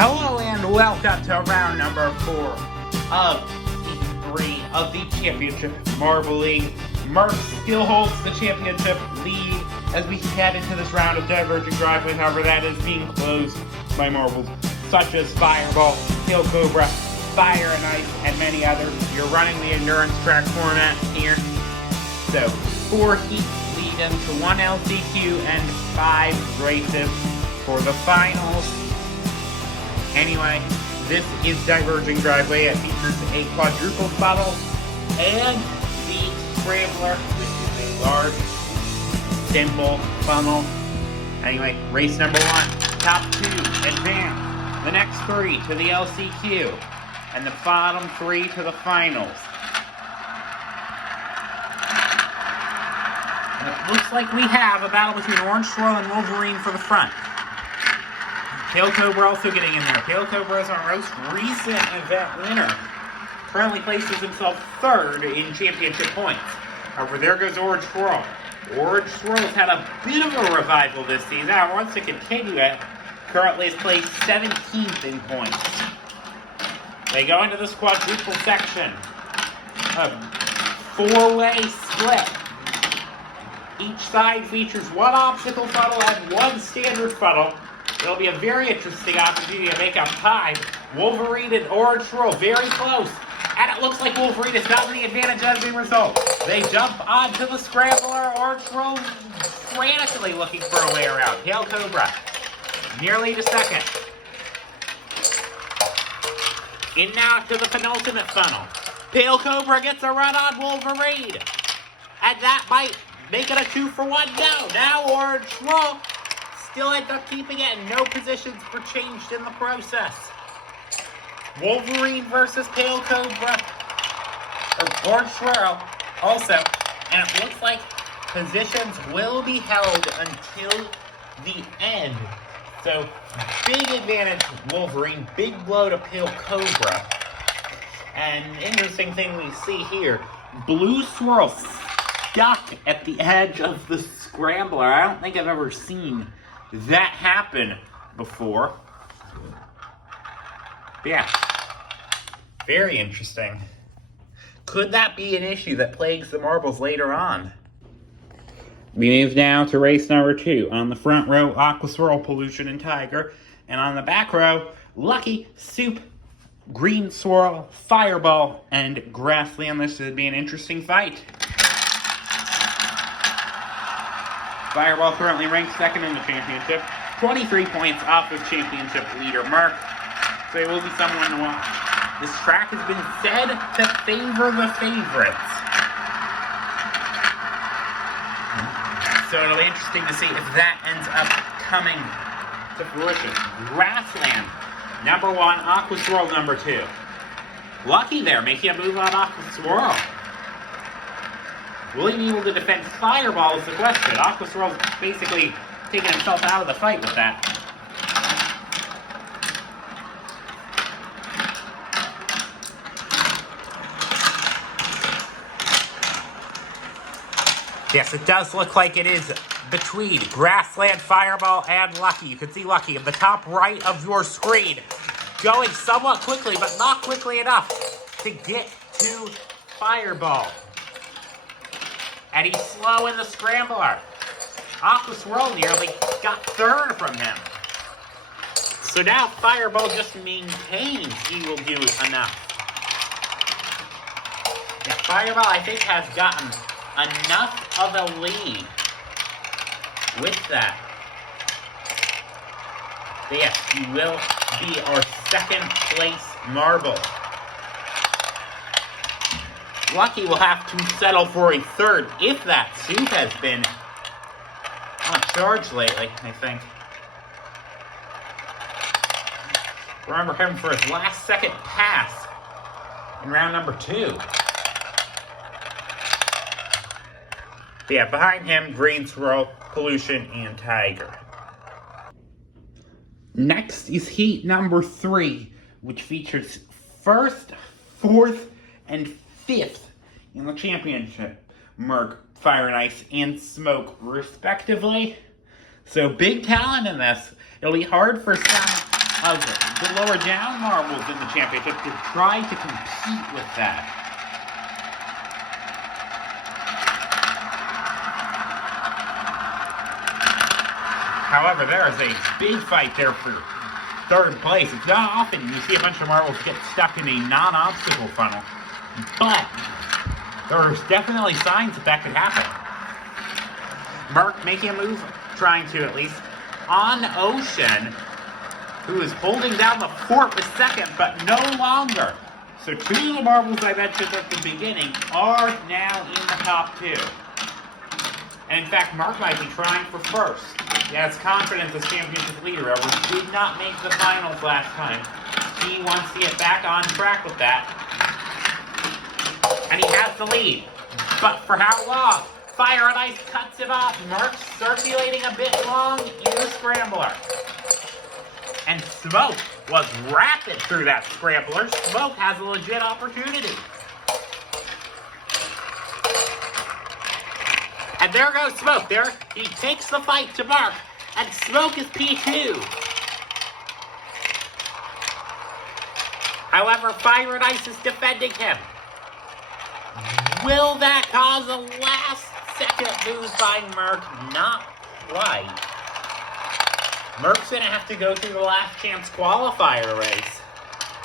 Hello and welcome to round number 4 of Season 3 of the Championship Marble League. Murk still holds the championship lead as we head into this round of Diverging Driveway. However, that is being closed by marbles such as Fireball, Pale Cobra, Fire and Ice, and many others. You're running the endurance track format here. So, 4 heats lead into 1 LCQ and 5 races for the finals. Anyway, this is Diverging Driveway. It features a quadruple funnel and the scrambler, which is a large, simple funnel. Anyway, race number 1, top 2 advance. The next 3 to the LCQ, and the bottom 3 to the finals. And it looks like we have a battle between Orange Swirl and Wolverine for the front. Pale Cobra also getting in there. Pale Cobra is our most recent event winner. Currently places himself 3rd in championship points. However, there goes Orange Swirl. Orange Swirl's had a bit of a revival this season. Now, wants to continue it. Currently is placed 17th in points. They go into this quadruple section. A 4-way split. Each side features 1 obstacle funnel and 1 standard funnel. It'll be a very interesting opportunity to make up time. Wolverine and Orange Swirl very close. And it looks like Wolverine has gotten the advantage as a result. They jump onto the scrambler. Orange Swirl frantically looking for a way around. Pale Cobra nearly to 2nd. In now to the penultimate funnel. Pale Cobra gets a run on Wolverine. And that might make it a 2-for-1. No, now Orange Swirl still end up keeping it, and no positions were changed in the process. Wolverine versus Pale Cobra, or Orange Swirl also, and it looks like positions will be held until the end. So, big advantage Wolverine, big blow to Pale Cobra. And interesting thing we see here, Blue Swirl stuck at the edge of the scrambler. I don't think I've ever seen that happened before. But yeah, very interesting. Could that be an issue that plagues the marbles later on? We move now to race number 2. On the front row, Aqua Swirl, Pollution, and Tiger. And on the back row, Lucky, Soup, Green Swirl, Fireball, and Grassland. This would be an interesting fight. Fireball currently ranked 2nd in the championship, 23 points off of championship leader Murk. So it will be someone to watch. This track has been said to favor the favorites. So it'll be interesting to see if that ends up coming to fruition. Grassland, number 1, Aqua Swirl, number 2. Lucky there, making a move on Aqua Swirl. Will he be able to defend Fireball is the question. Aqua Swirl's basically taking himself out of the fight with that. Yes, it does look like it is between Grassland, Fireball, and Lucky. You can see Lucky in the top right of your screen going somewhat quickly, but not quickly enough to get to Fireball. And he's slow in the scrambler. Aqua Swirl nearly got 3rd from him. So now Fireball just maintains he will do enough. Yeah, Fireball, I think, has gotten enough of a lead with that. But yes, he will be our 2nd place marble. Lucky will have to settle for a 3rd if that Soup has been on charge lately, I think. Remember him for his last second pass in round number 2. But yeah, behind him, Green Swirl, Pollution, and Tiger. Next is heat number 3, which features 1st, 4th, and 5th in the championship. Murk, Fire and Ice, and Smoke, respectively. So big talent in this. It'll be hard for some of the lower down marbles in the championship to try to compete with that. However, there is a big fight there for third place. It's not often you see a bunch of marbles get stuck in a non-obstacle funnel, but there's definitely signs that could happen. Murk making a move, trying to at least, on Ocean, who is holding down the fort with second, but no longer. So two of the marbles I mentioned at the beginning are now in the top two. And in fact, Murk might be trying for first. He has confidence as championship leader, who did not make the finals last time. He wants to get back on track with that. And he has the lead. But for how long? Fire and Ice cuts him off. Murk circulating a bit long in the scrambler. And Smoke was rapid through that scrambler. Smoke has a legit opportunity. And there goes Smoke. There, he takes the fight to Murk. And Smoke is P2. However, Fire and Ice is defending him. Will that cause a last-second move by Murk? Not quite. Murk's going to have to go through the last chance qualifier race,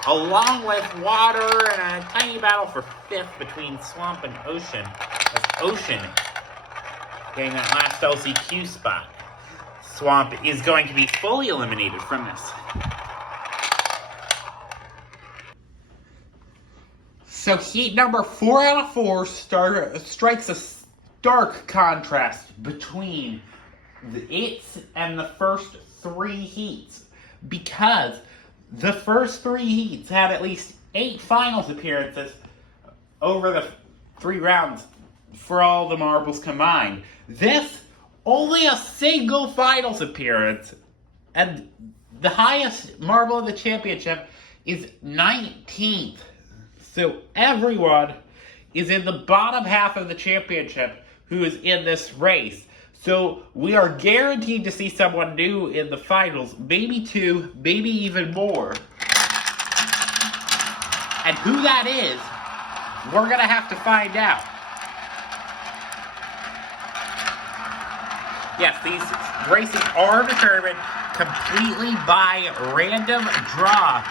along with Water and a tiny battle for fifth between Swamp and Ocean, as Ocean getting that last LCQ spot. Swamp is going to be fully eliminated from this. So heat number 4 out of 4 strikes a stark contrast between its and the first 3 heats, because the first 3 heats had at least 8 finals appearances over the 3 rounds for all the marbles combined. This, only a single finals appearance, and the highest marble in the championship is 19th. So everyone is in the bottom half of the championship who is in this race. So we are guaranteed to see someone new in the finals, maybe 2, maybe even more. And who that is, we're going to have to find out. Yes, these races are determined completely by random draw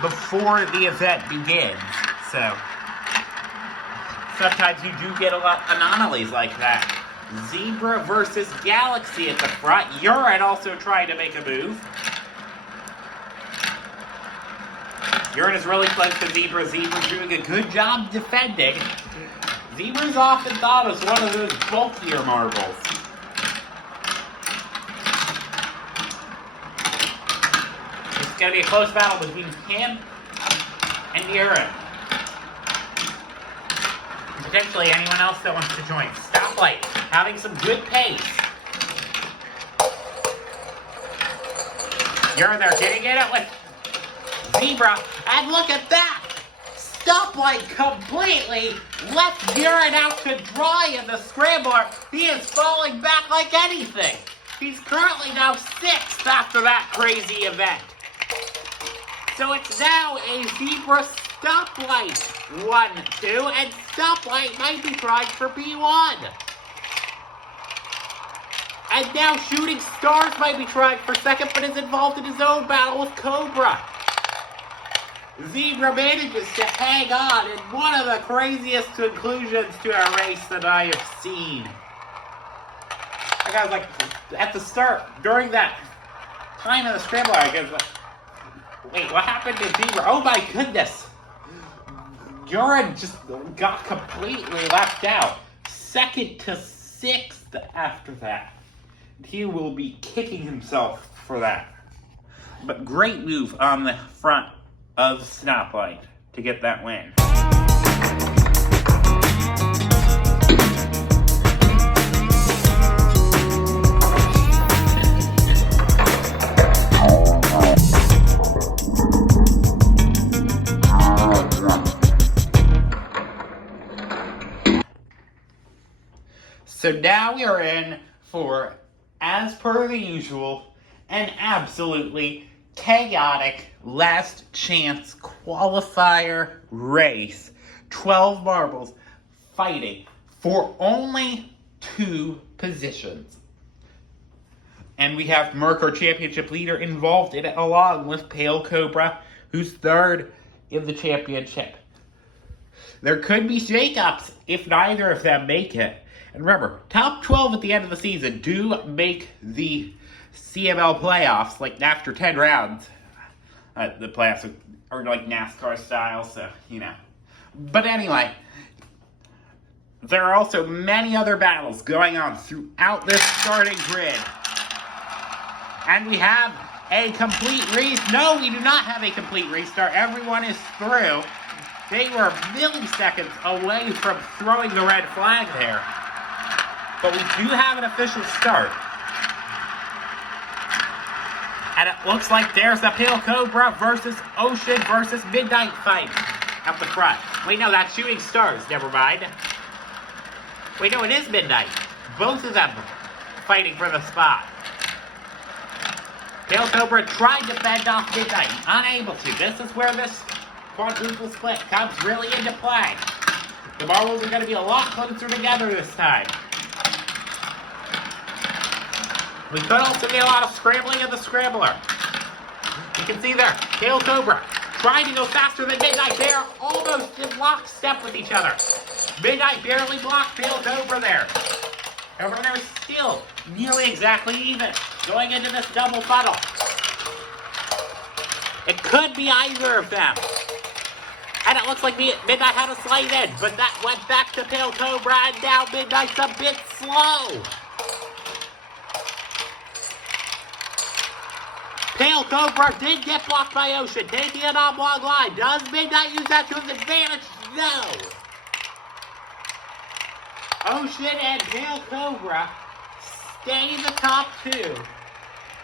before the event begins. So sometimes you do get a lot of anomalies like that. Zebra versus Galaxy at the front. Urine also trying to make a move. Urine is really close to Zebra. Zebra's doing a good job defending. Zebra's often thought as one of those bulkier marbles. It's going to be a close battle between him and Urine. Potentially anyone else that wants to join. Stoplight, having some good pace. Urine there, getting it with Zebra, and look at that! Stoplight completely left Urine out to dry in the scrambler. He is falling back like anything. He's currently now 6th after that crazy event. So it's now a Zebra Stoplight 1-2, and Stoplight might be trying for P1. And now Shooting Stars might be trying for second, but is involved in his own battle with Cobra. Zebra manages to hang on in one of the craziest conclusions to a race that I have seen. I was like, at the start, during that time in the scrambler, I was like, wait, what happened to Zebra? Oh my goodness! Urine just got completely left out. 2nd to 6th after that. He will be kicking himself for that. But great move on the front of Stoplight to get that win. So now we are in for, as per the usual, an absolutely chaotic last chance qualifier race. 12 marbles fighting for only 2 positions. And we have Murk, our championship leader, involved in it, along with Pale Cobra, who's 3rd in the championship. There could be shakeups if neither of them make it. And remember, top 12 at the end of the season do make the CML playoffs, like after 10 rounds. The playoffs are like NASCAR style, so, you know. But anyway, there are also many other battles going on throughout this starting grid. And we have a complete restart. No, we do not have a complete restart. Everyone is through. They were milliseconds away from throwing the red flag there. But we do have an official start. And it looks like there's a Pale Cobra versus Ocean versus Midnight fight at the front. Wait, no, that's Shooting Stars. Never mind. Wait, no, it is Midnight. Both of them fighting for the spot. Pale Cobra tried to fend off Midnight. Unable to. This is where this quadruple split comes really into play. The marbles are going to be a lot closer together this time. We could also get a lot of scrambling of the scrambler. You can see there, Pale Cobra trying to go faster than Midnight. They are almost in lockstep with each other. Midnight barely blocked Pale Cobra there. However, they're still nearly exactly even going into this double funnel. It could be either of them. And it looks like Midnight had a slight edge, but that went back to Pale Cobra, and now Midnight's a bit slow. Pale Cobra did get blocked by Ocean, taking an oblong line. Does Midnight use that to his advantage? No. Ocean and Pale Cobra stay in the top 2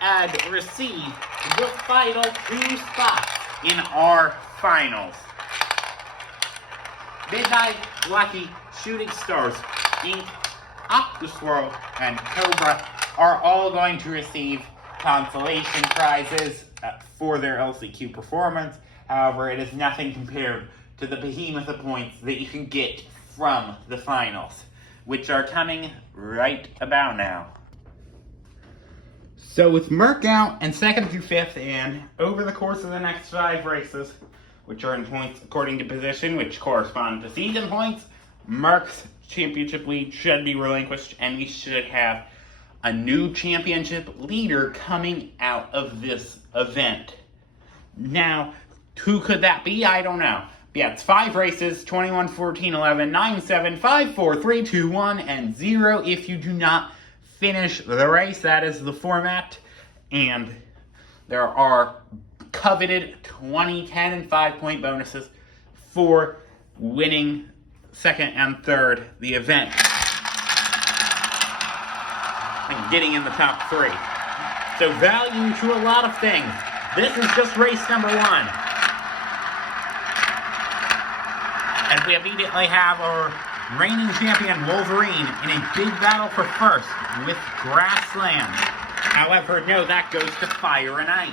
and receive the final 2 spots in our finals. Midnight, Lucky, Shooting Stars, Ink, Octoswirl, and Cobra are all going to receive consolation prizes for their LCQ performance. However, it is nothing compared to the behemoth of points that you can get from the finals, which are coming right about now. So with Murk out and 2nd through 5th in, over the course of the next 5 races, which are in points according to position, which correspond to season points, Murk's championship lead should be relinquished, and we should have a new championship leader coming out of this event. Now, who could that be? I don't know. But yeah, it's 5 races, 21, 14, 11, 9, 7, 5, 4, 3, 2, 1, and 0 if you do not finish the race. That is the format. And there are coveted 20, 10, and 5-point bonuses for winning 2nd and 3rd the event. And getting in the top 3. So value to a lot of things. This is just race number 1. And we immediately have our reigning champion Wolverine in a big battle for 1st with Grassland. However, no, that goes to Fire and Ice.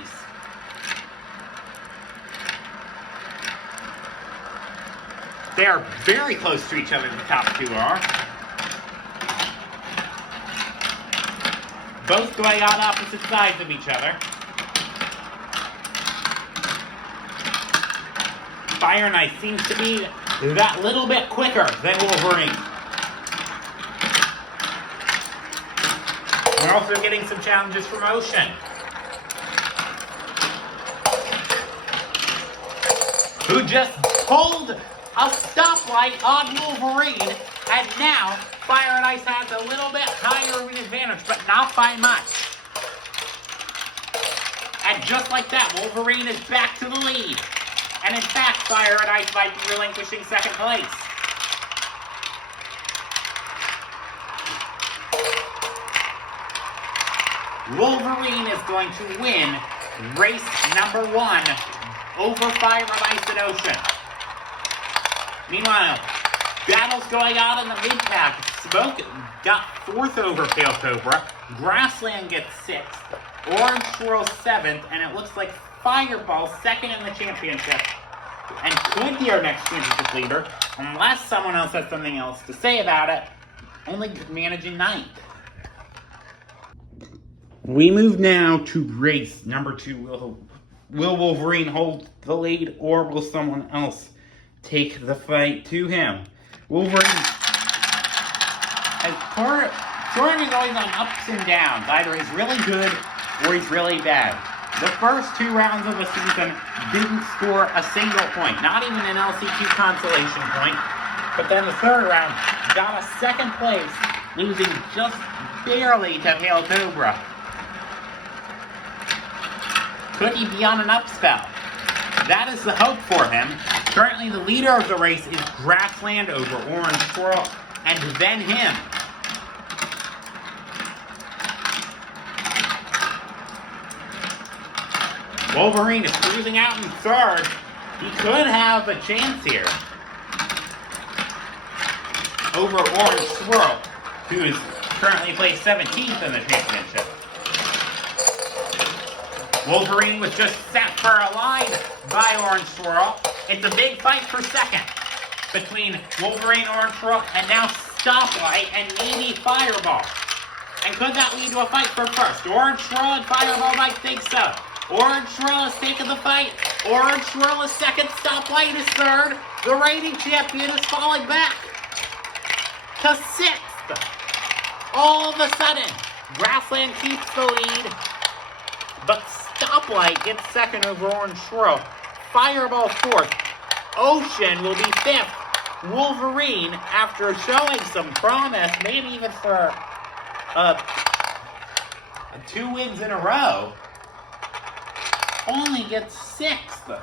They are very close to each other, the top 2 are. Both going on opposite sides of each other. Fire and Ice seems to be that little bit quicker than Wolverine. We're also getting some challenges from Ocean, who just pulled a stoplight on Wolverine, and now Fire and Ice has a little bit higher of an advantage, but not by much. And just like that, Wolverine is back to the lead. And in fact, Fire and Ice might be relinquishing 2nd place. Wolverine is going to win race number 1 over Fire and Ice and Ocean. Meanwhile, battles going on in the mid-pack. Smoke got 4th over Pale Cobra. Grassland gets 6th. Orange Swirl 7th. And it looks like Fireball second in the championship and could be our next championship leader unless someone else has something else to say about it, only managing ninth. We move now to race number 2. Will Wolverine hold the lead, or will someone else take the fight to him? Wolverine is always on ups and downs. Either he's really good or he's really bad. The first 2 rounds of the season didn't score a single point, not even an LCQ consolation point. But then the third round got a second place, losing just barely to Pale Cobra. Could he be on an upspell? That is the hope for him. Currently, the leader of the race is Grassland over Orange Swirl, and then him. Wolverine is cruising out in third. He could have a chance here over Orange Swirl, who is currently placed 17th in the championship. Wolverine was just set for a line by Orange Swirl. It's a big fight for second between Wolverine, Orange Swirl, and now Stoplight and maybe Fireball. And could that lead to a fight for first? Orange Swirl and Fireball might think so. Orange Swirl has taken the fight. Orange Swirl is second. Stoplight is third. The reigning champion is falling back to 6th. All of a sudden, Grassland keeps the lead, but Stoplight gets second over Orange Swirl. Fireball 4th. Ocean will be 5th. Wolverine, after showing some promise, maybe even for 2 wins in a row, only gets 6th.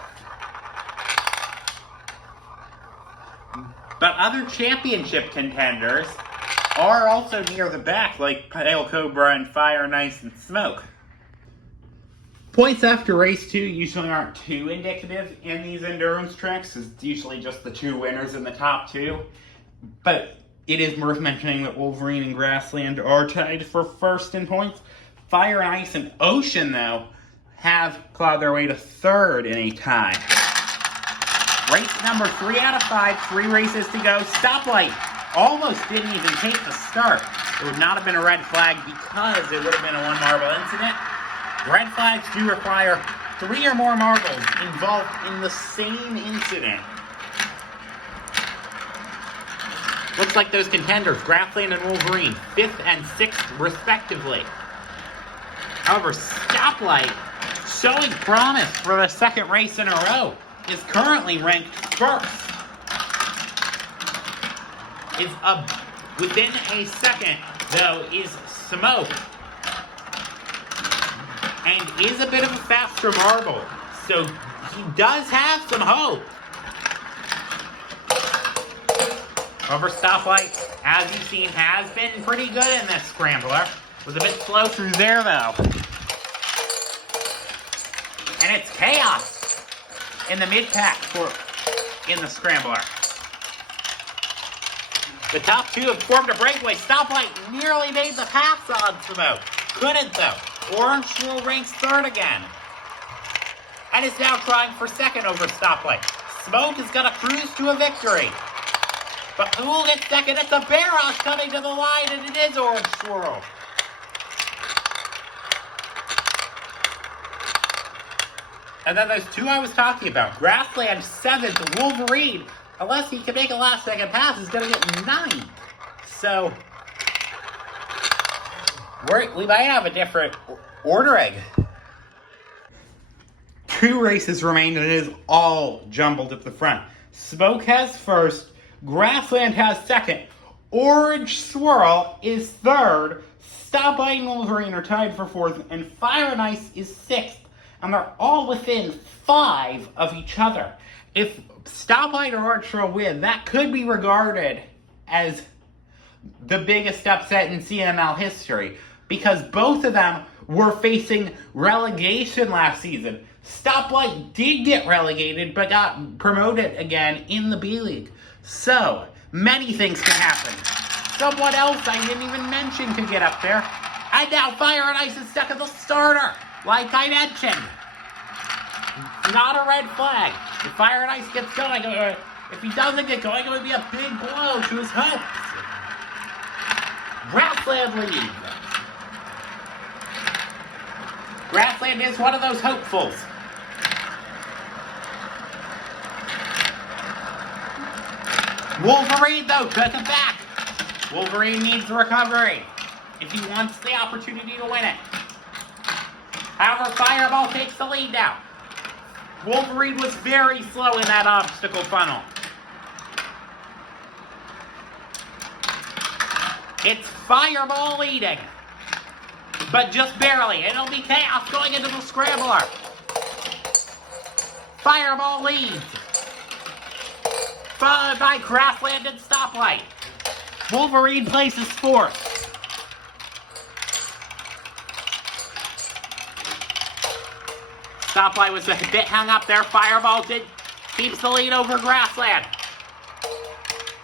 But other championship contenders are also near the back, like Pale Cobra and Fire and Ice and Smoke. Points after race 2 usually aren't too indicative in these endurance tracks. It's usually just the 2 winners in the top 2. But it is worth mentioning that Wolverine and Grassland are tied for first in points. Fire and Ice and Ocean, though, have clawed their way to third in a tie. Race number 3 out of 5, 3 races to go. Stoplight almost didn't even take the start. It would not have been a red flag because it would have been a 1 marble incident. Red flags do require 3 or more marbles involved in the same incident. Looks like those contenders, Grassland and Wolverine, 5th and 6th respectively. However, Stoplight, showing promise for the 2nd race in a row, is currently ranked 1st. Within a second, though, is Smoke, and is a bit of a faster marble, so he does have some hope. However, Stoplight, as you've seen, has been pretty good in this scrambler. Was a bit slow through there, though. And it's chaos in the mid-pack in the scrambler. The top 2 have formed a breakaway. Stoplight nearly made the pass on Smoke. Couldn't, though. Orange Swirl ranks 3rd again. And is now trying for 2nd over Stoplight. Smoke is going to cruise to a victory. But who will get 2nd? It's a barrage coming to the line, and it is Orange Swirl. And then those 2 I was talking about. Grassland 7th, Wolverine, unless he can make a last-second pass, is going to get 9th. So we might have a different ordering. 2 races remain, and it is all jumbled at the front. Smoke has 1st, Grassland has 2nd, Orange Swirl is 3rd, Stoplight and Wolverine are tied for 4th, and Fire and Ice is 6th, and they're all within 5 of each other. If Stoplight or Orange Swirl win, that could be regarded as the biggest upset in CML history, because both of them were facing relegation last season. Stoplight did get relegated, but got promoted again in the B-League. So, many things can happen. Someone else I didn't even mention could get up there. And now Fire and Ice is stuck as a starter, like I mentioned. not a red flag. If Fire and Ice gets going, if he doesn't get going, it would be a big blow to his hopes. Grassland leads. Grassland is one of those hopefuls. Wolverine, though, took it back. Wolverine needs recovery if he wants the opportunity to win it. However, Fireball takes the lead now. Wolverine was very slow in that obstacle funnel. It's Fireball leading, but just barely. It'll be Chaos going into the scrambler. Fireball leads, followed by Grassland and Stoplight. Wolverine places fourth. Stoplight was a bit hung up there. Fireball keeps the lead over Grassland.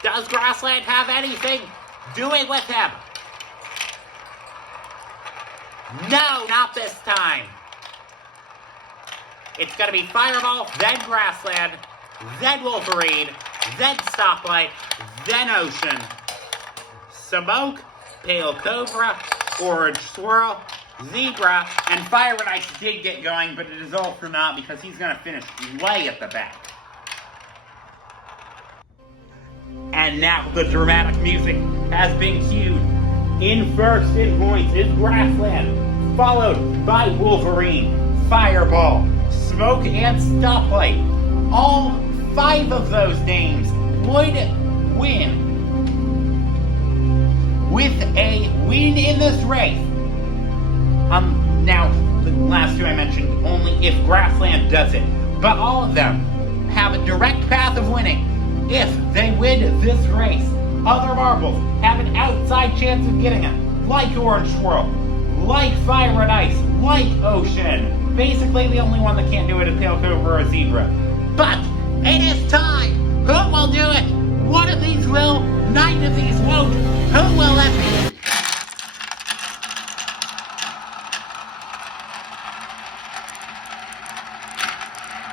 Does Grassland have anything doing with him? No, not this time. It's going to be Fireball, then Grassland, then Wolverine, then Stoplight, then Ocean. Smoke, Pale Cobra, Orange Swirl, Zebra, and Fire and Ice did get going, but it is all for naught because he's going to finish way at the back. And now the dramatic music has been cued. In first in points is Grassland, followed by Wolverine, Fireball, Smoke, and Stoplight. All 5 of those names would win with a win in this race. Now, the last 2 I mentioned, only if Grassland does it. But all of them have a direct path of winning if they win this race. Other marbles have an outside chance of getting it, like Orange Swirl, like Fire and Ice, like Ocean. Basically, the only one that can't do it is Pale Cobra or Zebra. But it is time. Who will do it? One of these will, 9 of these won't. Who will that be?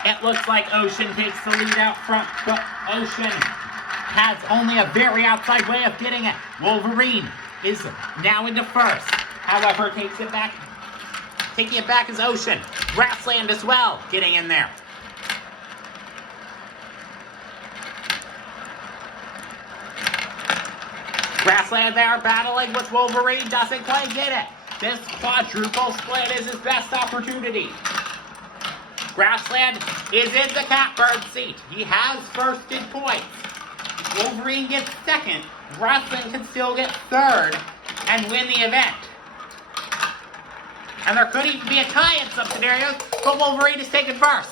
It looks like Ocean takes the lead out front, but Ocean has only a very outside way of getting it. Wolverine is now into first. However, taking it back is Ocean. Grassland as well, getting in there. Grassland there battling with Wolverine, doesn't quite get it. This quadruple split is his best opportunity. Grassland is in the catbird seat. He has first in points. Wolverine gets second. Grassland can still get third and win the event. And there could even be a tie in some scenarios, but Wolverine is taken first.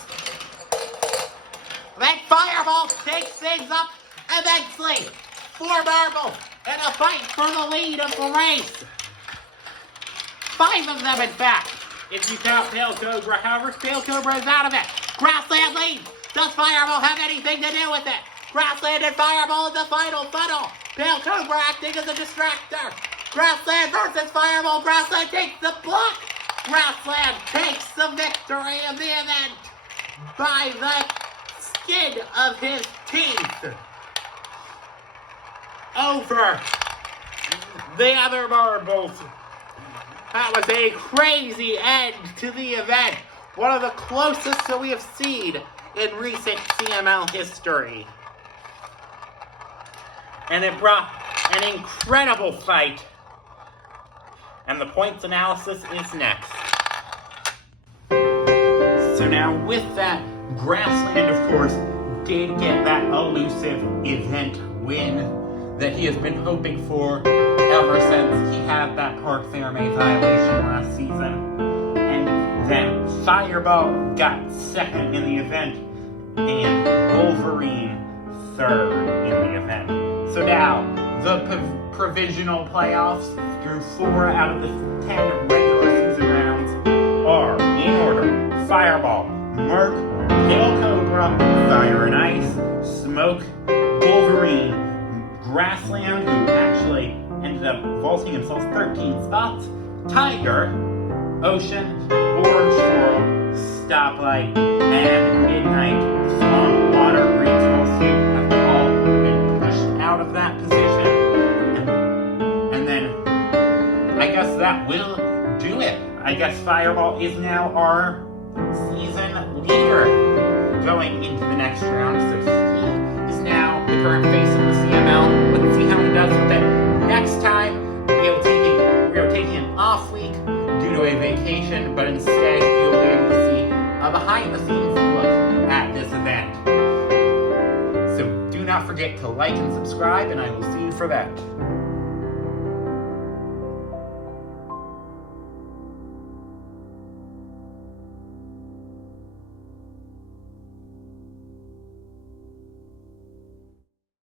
Then Fireball takes things up immensely. 4 marbles in a fight for the lead of the race. 5 of them, in fact. If you count Pale Cobra, however, Pale Cobra is out of it. Grassland leads. Does Fireball have anything to do with it? Grassland and Fireball in the final funnel. Pale Cobra acting as a distractor. Grassland versus Fireball. Grassland takes the block. Grassland takes the victory of the event by the skin of his teeth over the other marbles. That was a crazy end to the event. One of the closest that we have seen in recent CML history. And it brought an incredible fight. And the points analysis is next. So now with that, Grassland, of course, did get that elusive event win that he has been hoping for ever since he had that Park Fairmay violation last season. And then Fireball got second in the event, and Wolverine third in the event. So now, the provisional playoffs through 4 out of the 10 regular season rounds are, in order, Fireball, Murk, Pale Cobra, Fire and Ice, Smoke, Wolverine, Grassland, who actually ended up vaulting himself 13 spots, Tiger, Ocean, Orange Swirl, Stoplight, and Midnight Saltwater Regional Soup have all been pushed out of that position. And then I guess that will do it. I guess Fireball is now our season leader going into the next round. So he is now the current face of the CML. Let's see how he does with it next time. We are taking an off week due to a vacation, but instead you'll be able to see a behind-the-scenes look at this event. So do not forget to like and subscribe, and I will see you for that.